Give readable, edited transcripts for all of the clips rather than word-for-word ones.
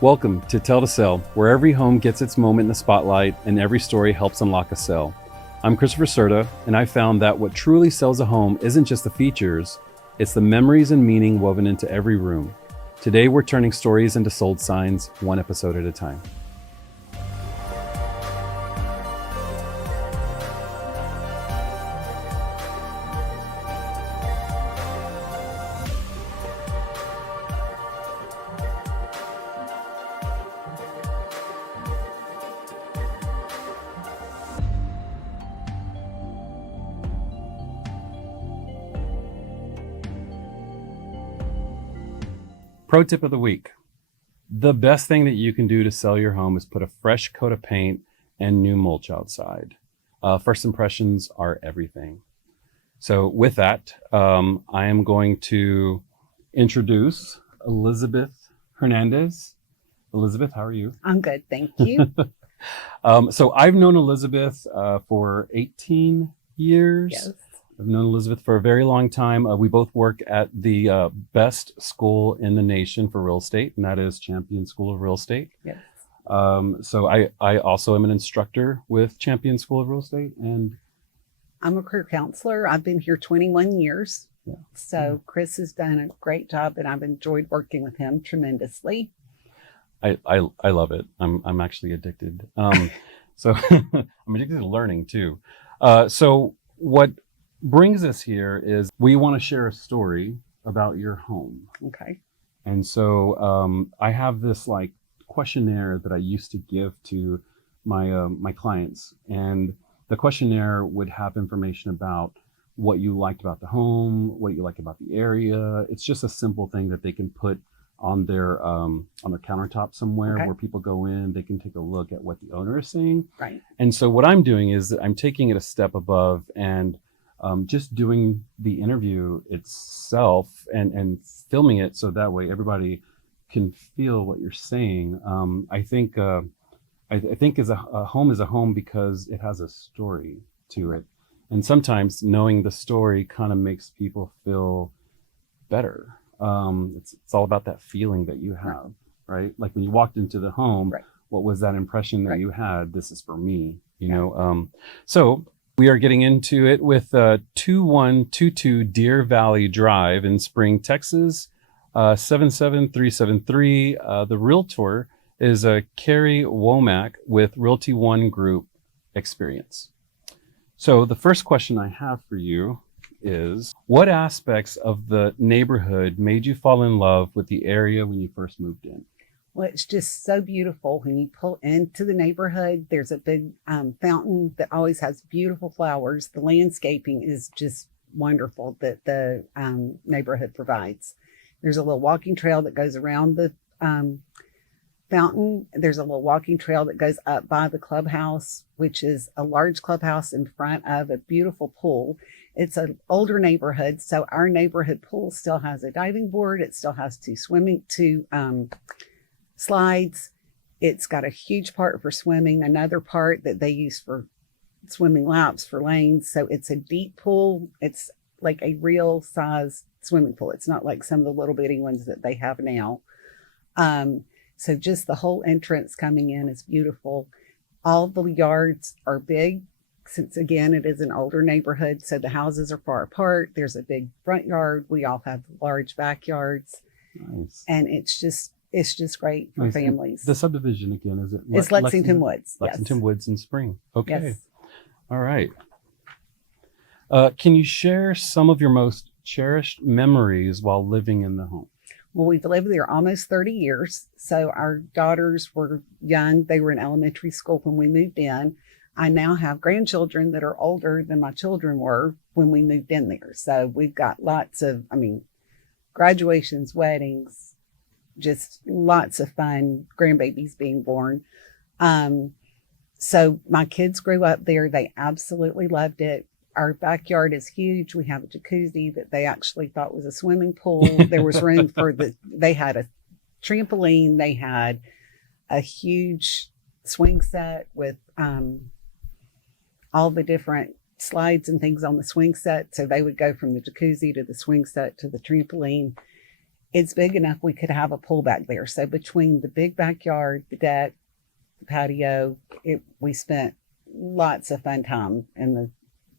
Welcome to Tell to Sell, where every home gets its moment in the spotlight and every story helps unlock a sell. I'm Christopher Cerda, and I found that what truly sells a home isn't just the features, it's the memories and meaning woven into every room. Today, we're turning stories into sold signs, one episode at a time. Pro tip of the week. The best thing that you can do to sell your home is put a fresh coat of paint and new mulch outside. First impressions are everything. So with that, I am going to introduce Elizabeth Hernandez. Elizabeth, how are you? I'm good, thank you. So I've known Elizabeth for 18 years. Yes. I've known Elizabeth for a very long time. We both work at the best school in the nation for real estate, and that is Champion School of Real Estate. Yes. So I also am an instructor with Champion School of Real Estate, and I'm a career counselor. I've been here 21 years. Yeah. So Chris has done a great job, and I've enjoyed working with him tremendously. I love it. I'm actually addicted. So I'm addicted to learning too. So what brings us here is we want to share a story about your home. Okay. And so I have this like questionnaire that I used to give to my clients, and the questionnaire would have information about what you liked about the home, what you like about the area. It's just a simple thing that they can put on their countertop somewhere. Okay. Where people go in, they can take a look at what the owner is saying. Right. And so what I'm doing is that I'm taking it a step above and just doing the interview itself and filming it so that way everybody can feel what you're saying. I think as a home is a home because it has a story to it, and sometimes knowing the story kind of makes people feel better. It's all about that feeling that you have, right? Like when you walked into the home, Right. what was that impression that Right. you had? This is for me, you Yeah. know. So we are getting into it with 2122 Deer Valley Drive in Spring, Texas, 77373. The realtor is Carrie Womack with Realty One Group Experience. So the first question I have for you is, what aspects of the neighborhood made you fall in love with the area when you first moved in? Well, it's just so beautiful when you pull into the neighborhood. There's a big fountain that always has beautiful flowers. The landscaping is just wonderful that the neighborhood provides. There's a little walking trail that goes around the fountain. There's a little walking trail that goes up by the clubhouse, which is a large clubhouse in front of a beautiful pool. It's an older neighborhood, so our neighborhood pool still has a diving board. It still has two slides. It's got a huge part for swimming, another part that they use for swimming laps for lanes. So it's a deep pool. It's like a real size swimming pool. It's not like some of the little bitty ones that they have now. So just the whole entrance coming in is beautiful. All the yards are big, since again, it is an older neighborhood. So the houses are far apart. There's a big front yard. We all have large backyards. Nice. And it's just great for Nice. families. The subdivision again, is it? It's Lexington Woods. Lexington Yes. Woods in Spring. Okay. Yes. All right. Can you share some of your most cherished memories while living in the home? Well, we've lived there almost 30 years. So our daughters were young. They were in elementary school when we moved in. I now have grandchildren that are older than my children were when we moved in there. So we've got lots of, graduations, weddings, just lots of fun, grandbabies being born. So my kids grew up there. They absolutely loved it. Our backyard is huge. We have a jacuzzi that they actually thought was a swimming pool. There was room they had a trampoline. They had a huge swing set with all the different slides and things on the swing set. So they would go from the jacuzzi to the swing set to the trampoline. it's big enough we could have a pool back there. So between the big backyard, the deck, the patio, we spent lots of fun time in the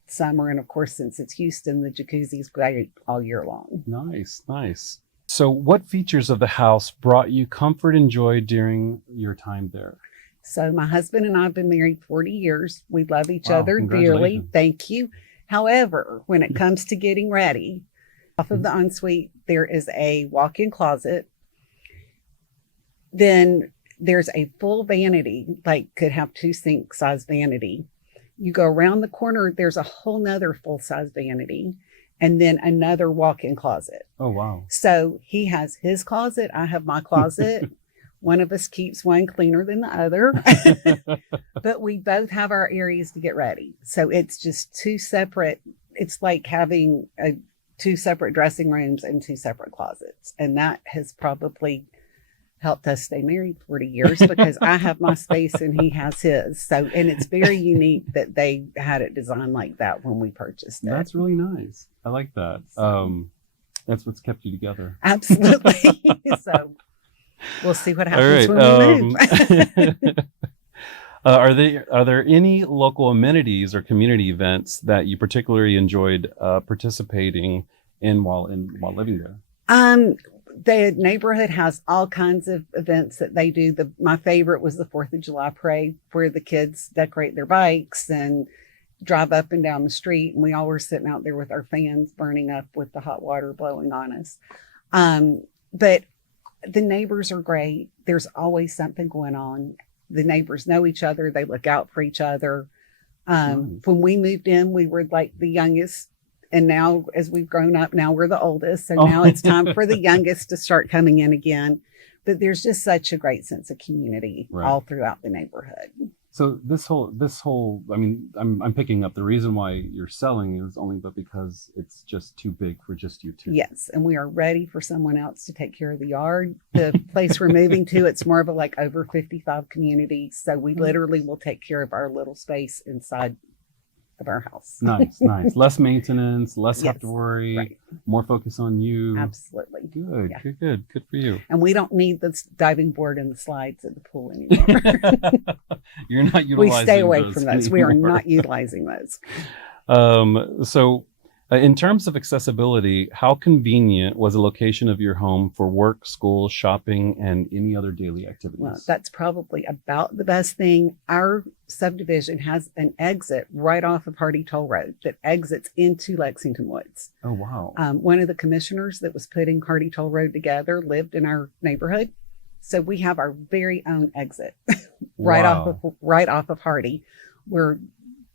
summer. And of course, since it's Houston, the jacuzzi's great all year long. Nice, nice. So what features of the house brought you comfort and joy during your time there? So my husband and I have been married 40 years. We love each Wow, other dearly. congratulations. Thank you. However, when it comes to getting ready, off of the ensuite, there is a walk-in closet. Then there's a full vanity, like could have 2 sink size vanity. You go around the corner, there's a whole nother full size vanity, and then another walk-in closet. Oh, wow. So he has his closet, I have my closet. One of us keeps one cleaner than the other, but we both have our areas to get ready. So it's just 2 separate, it's like having 2 separate dressing rooms and 2 separate closets. And that has probably helped us stay married 40 years because I have my space and he has his. So, and it's very unique that they had it designed like that when we purchased it. That's really nice. I like that. That's what's kept you together. Absolutely. So we'll see what happens All when we move. Are there any local amenities or community events that you particularly enjoyed participating in while living there? The neighborhood has all kinds of events that they do. My favorite was the 4th of July parade, where the kids decorate their bikes and drive up and down the street. And we all were sitting out there with our fans burning up with the hot water blowing on us. But the neighbors are great. There's always something going on. The neighbors know each other. They look out for each other. Nice. When we moved in, we were like the youngest. And now, as we've grown up, now we're the oldest. So now it's time for the youngest to start coming in again. But there's just such a great sense of community all throughout the neighborhood. So this whole, I mean, I'm picking up the reason why you're selling is only but because it's just too big for just you two. Yes. And we are ready for someone else to take care of the yard. The place we're moving to, it's more of a like over 55 community. So we literally will take care of our little space inside of our house. Nice, nice. Less maintenance, less have to worry, more focus on you. Absolutely. Good, Yeah. good for you. And we don't need the diving board and the slides at the pool anymore. You're not utilizing We stay away those from those. anymore. We are not utilizing those. So in terms of accessibility, how convenient was the location of your home for work, school, shopping, and any other daily activities? Well, that's probably about the best thing. Our subdivision has an exit right off of Hardy Toll Road that exits into Lexington Woods. Oh, wow. One of the commissioners that was putting Hardy Toll Road together lived in our neighborhood. So we have our very own exit right off of Hardy. We're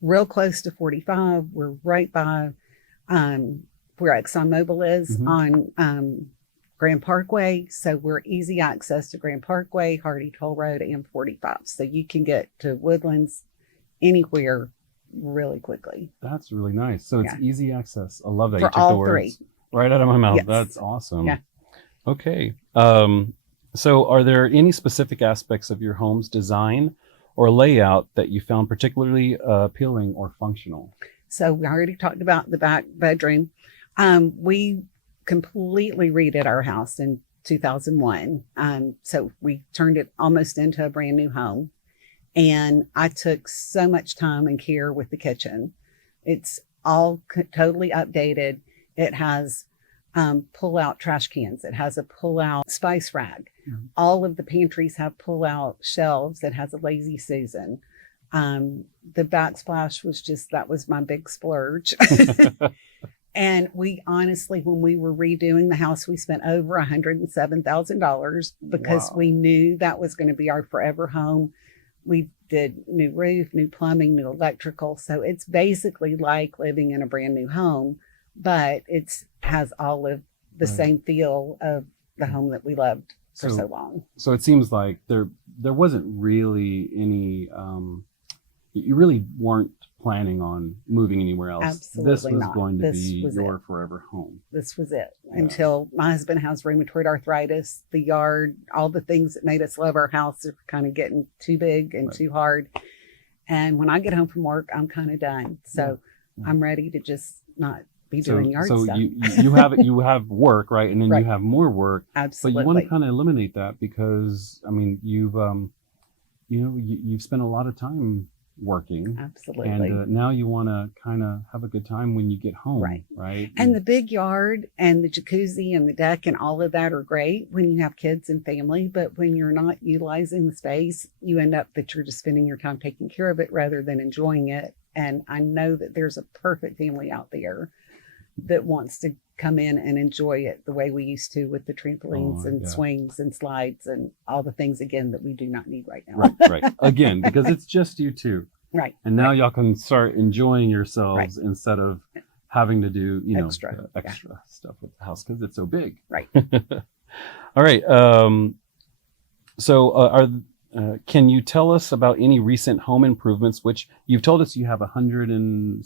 real close to 45. We're right by where ExxonMobil is on Grand Parkway. So we're easy access to Grand Parkway, Hardy Toll Road, and 45. So you can get to Woodlands anywhere really quickly. That's really nice. So it's easy access. I love that. For you took all the words right out of my mouth. Yes. That's awesome. Yeah. Okay. So are there any specific aspects of your home's design or layout that you found particularly appealing or functional? So we already talked about the back bedroom. We completely redid our house in 2001. So we turned it almost into a brand new home. And I took so much time and care with the kitchen. It's all totally updated. It has pull-out trash cans. It has a pull-out spice rack. Mm-hmm. All of the pantries have pull-out shelves. It has a lazy Susan. The backsplash that was my big splurge. And we honestly, when we were redoing the house, we spent over $107,000 because we knew that was going to be our forever home. We did new roof, new plumbing, new electrical. So it's basically like living in a brand new home, but it has all of the same feel of the home that we loved for so long. So it seems like there wasn't really any, you really weren't planning on moving anywhere else. Absolutely this was not. going to This be was your it. forever home. This was it until my husband has rheumatoid arthritis, the yard, all the things that made us love our house are kind of getting too big and too hard. And when I get home from work, I'm kind of done. So I'm ready to just not be doing yard So stuff. you have work, right? And then you Right. have more work, but you want to Absolutely. kind of eliminate that because I mean, you've spent a lot of time working, and Absolutely. now you want to kind of have a good time when you get home, Right. right? And the big yard and the jacuzzi and the deck and all of that are great when you have kids and family. But when you're not utilizing the space, you end up that you're just spending your time taking care of it rather than enjoying it. And I know that there's a perfect family out there that wants to come in and enjoy it the way we used to with the trampolines Oh and yeah, swings and slides and all the things again that we do not need right now. right, right. Again, because it's just you two, Right. and now Right. y'all can start enjoying Right. yourselves instead of having to do Extra. the Yeah. extra stuff with the house because it's so big. Right. All right. So, can you tell us about any recent home improvements? Which you've told us you have $107,000.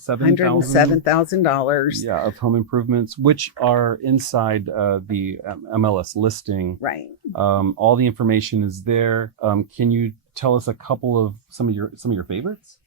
$107,000. Yeah, of home improvements, which are inside the MLS listing. Right. All the information is there. Can you tell us a couple of some of your favorites?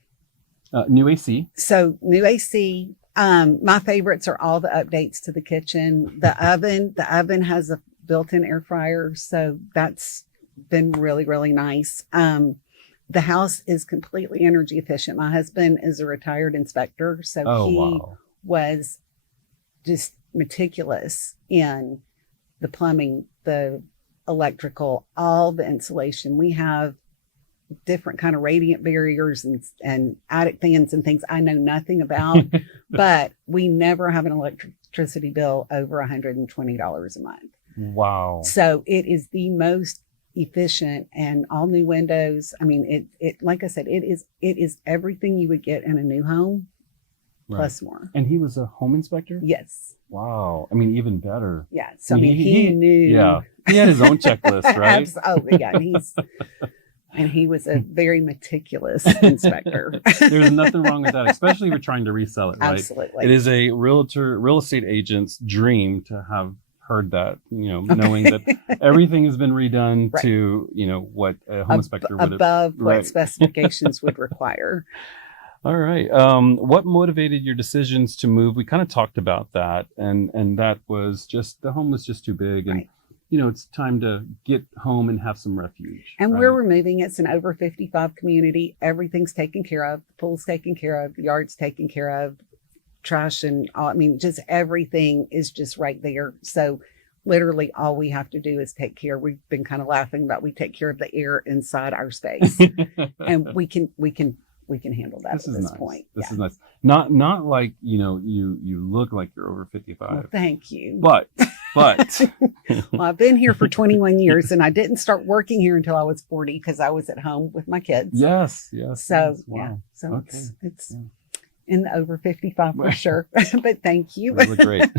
New AC. So new AC. My favorites are all the updates to the kitchen. The oven has a built-in air fryer, so that's been really, really nice. The house is completely energy efficient. My husband is a retired inspector, so Oh he wow. was just meticulous in the plumbing, the electrical, all the insulation. We have different kind of radiant barriers and attic fans and things I know nothing about, but we never have an electricity bill over $120 a month. Wow. So it is the most efficient and all new windows. I mean, it like I said, it is everything you would get in a new home Right. plus more. And he was a home inspector? Yes. Wow. I mean, even better. Yeah. So I mean, he knew. Yeah. He had his own checklist, right? Absolutely. Yeah. And he was a very meticulous inspector. There's nothing wrong with that, especially if you're trying to resell it, right? Absolutely. It is a real estate agent's dream to have heard that, knowing that everything has been redone Right. to, what a home inspector would have. Above what Right. specifications would require. All right. What motivated your decisions to move? We kind of talked about that, and that was just the home was just too big, and Right. it's time to get home and have some refuge. And right? we're removing. It's an over 55 community. Everything's taken care of. The pool's taken care of. The yard's taken care of. Trash and all, I mean, just everything is just right there. So literally all we have to do is take care. We've been kind of laughing about we take care of the air inside our space. And we can handle that This at is this nice. point. This Yeah. is nice. Not like you look like you're over 55, Well, thank you. but Well, I've been here for 21 years and I didn't start working here until I was 40 because I was at home with my kids. yes. So yes. Wow. yeah, so Okay. it's Yeah. in the over 55 for sure. But thank you. You look great.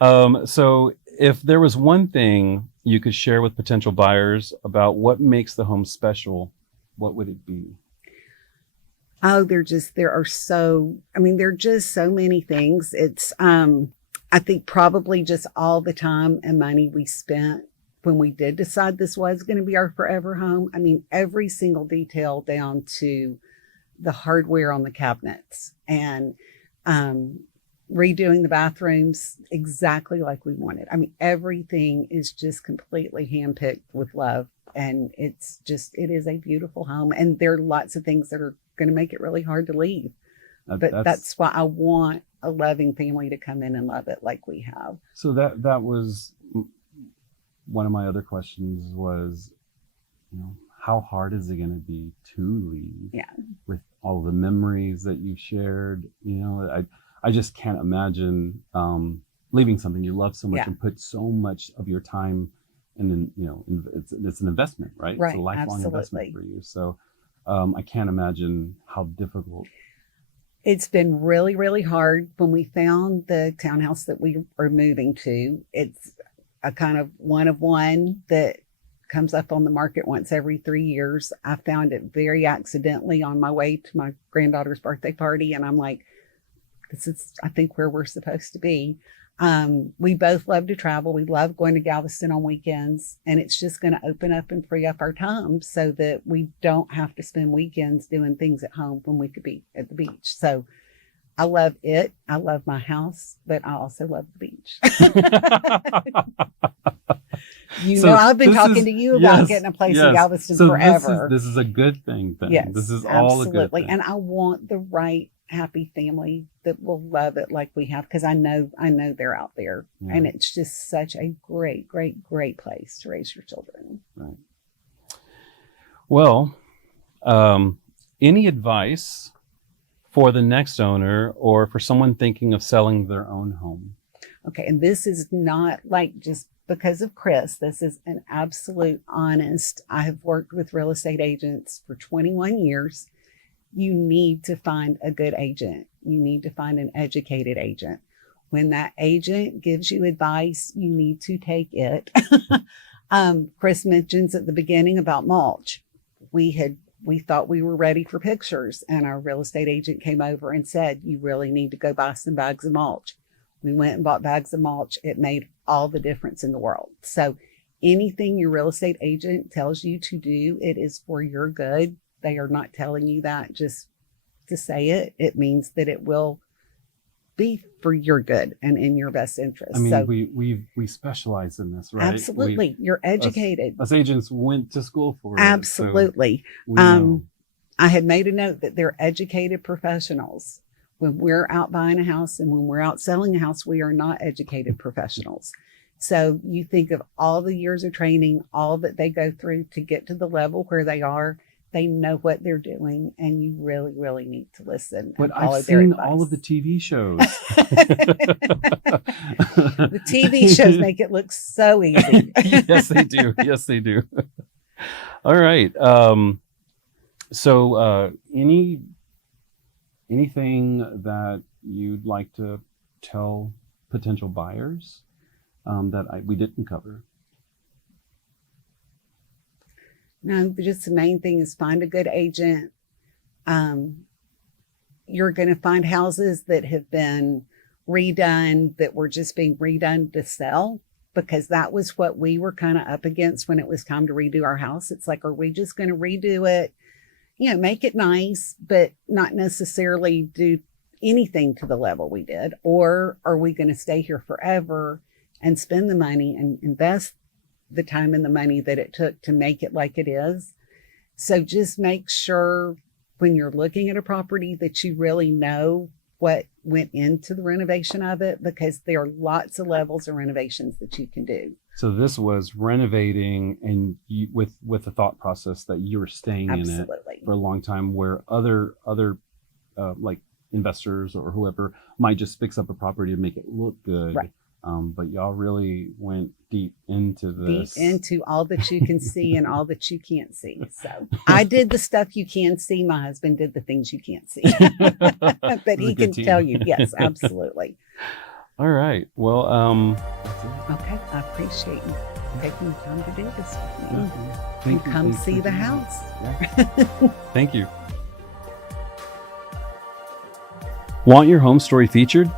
So if there was one thing you could share with potential buyers about what makes the home special, what would it be? Oh, there are so, I mean, there are just so many things. It's, I think probably just all the time and money we spent when we did decide this was going to be our forever home. I mean, every single detail down to the hardware on the cabinets and, redoing the bathrooms exactly like we wanted. I mean, everything is just completely handpicked with love. And it is a beautiful home. And there are lots of things that are going to make it really hard to leave. But that's why I want a loving family to come in and love it like we have. So that was one of my other questions was, how hard is it going to be to leave? Yeah. With all the memories that you've shared, I just can't imagine leaving something you love so much Yeah. and put so much of your time and then it's an investment, right? Right, It's a lifelong investment absolutely. for you. So I can't imagine how difficult. It's been really, really hard when we found the townhouse that we are moving to. It's a kind of one that comes up on the market once every 3 years. I found it very accidentally on my way to my granddaughter's birthday party. And I'm like, this is, I think, where we're supposed to be. We both love to travel. We love going to Galveston on weekends, and it's just going to open up and free up our time so that we don't have to spend weekends doing things at home when we could be at the beach. So I love it. I love my house, but I also love the beach. So I've been this talking is to you about yes, getting a place in yes. Galveston So forever. this is a good thing then. Yes, This is all a good absolutely. thing. And I want the right happy family that will love it like we have, because I know they're out there. Yeah. And it's just such a great, great, great place to raise your children. Right. Well, any advice for the next owner or for someone thinking of selling their own home? Okay, and this is not like just because of Chris. This is an absolute honest. I have worked with real estate agents for 21 years. You need to find a good agent. You need to find an educated agent. When that agent gives you advice, you need to take it. Chris mentions at the beginning about mulch. We thought we were ready for pictures, and our real estate agent came over and said, you really need to go buy some bags of mulch. We went and bought bags of mulch. It made all the difference in the world. So anything your real estate agent tells you to do, it is for your good. They are not telling you that just to say it. It means that it will be for your good and in your best interest. I mean, so we specialize in this, right? absolutely, you're educated. Us agents went to school for it. Absolutely. So I had made a note that they're educated professionals. When we're out buying a house and when we're out selling a house, we are not educated professionals. So you think of all the years of training, all that they go through to get to the level where they are. They know what they're doing, and you really, really need to listen. But I've seen all of the TV shows. The TV shows make it look so easy. Yes, they do. Yes, they do. All right. So anything that you'd like to tell potential buyers that we didn't cover? No, just the main thing is find a good agent. You're going to find houses that have been redone, that were just being redone to sell, because that was what we were kind of up against when it was time to redo our house. It's like, are we just going to redo it? Make it nice, but not necessarily do anything to the level we did? Or are we going to stay here forever and spend the money and invest the time and the money that it took to make it like it is? So just make sure when you're looking at a property that you really know what went into the renovation of it, because there are lots of levels of renovations that you can do. So this was renovating, and with the thought process that you were staying Absolutely. in it for a long time, where other like investors or whoever might just fix up a property to make it look good. Right. But y'all really went deep into this. Deep into all that you can see and all that you can't see. So I did the stuff you can see. My husband did the things you can't see. But he can tell you. Yes, absolutely. All right. Well, okay. I appreciate you taking the time to do this with me. Thank you. Come see the house. Yeah. Thank you. Want your home story featured?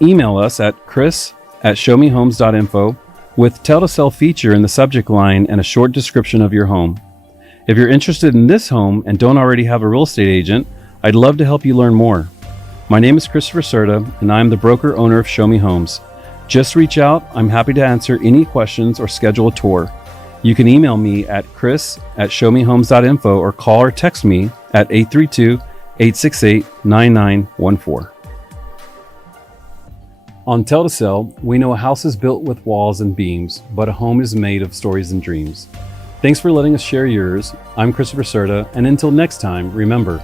Email us at chris@showmehomes.info with Tell to Sell feature in the subject line and a short description of your home. If you're interested in this home and don't already have a real estate agent, I'd love to help you learn more. My name is Christopher Cerda, and I'm the broker owner of Show Me Homes. Just reach out. I'm happy to answer any questions or schedule a tour. You can email me at chris@showmehomes.info or call or text me at 832-868-9914. On Tell to Sell, we know a house is built with walls and beams, but a home is made of stories and dreams. Thanks for letting us share yours. I'm Christopher Cerda, and until next time, remember,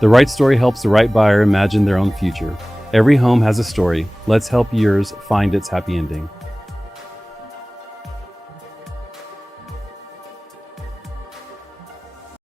the right story helps the right buyer imagine their own future. Every home has a story. Let's help yours find its happy ending.